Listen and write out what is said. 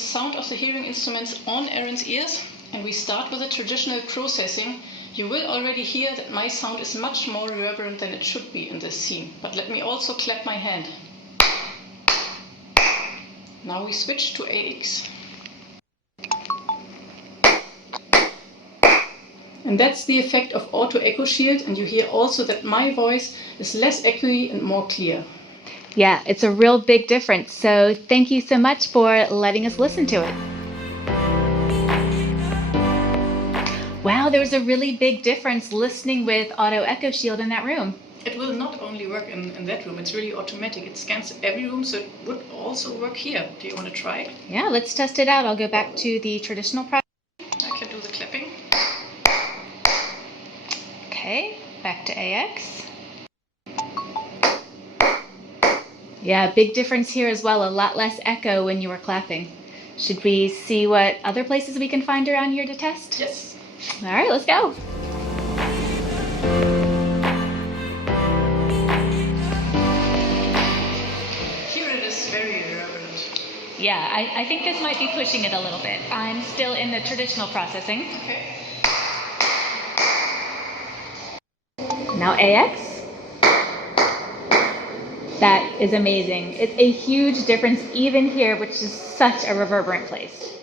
sound of the hearing instruments on Aaron's ears, and we start with the traditional processing, you will already hear that my sound is much more reverberant than it should be in this scene. But let me also clap my hand. Now we switch to AX. And that's the effect of Auto EchoShield, and you hear also that my voice is less echoey and more clear. Yeah, it's a real big difference. So thank you so much for letting us listen to it. Wow, there was a really big difference listening with Auto EchoShield in that room. It will not only work in that room, it's really automatic. It scans every room, so it would also work here. Do you want to try it? Yeah, let's test it out. I'll go back to the traditional process. I can do the clapping. Okay, back to AX. Yeah, big difference here as well. A lot less echo when you were clapping. Should we see what other places we can find around here to test? Yes. All right, let's go. Here it is very reverberant. Yeah, I think this might be pushing it a little bit. I'm still in the traditional processing. Okay. Now AX. That is amazing. It's a huge difference even here, which is such a reverberant place.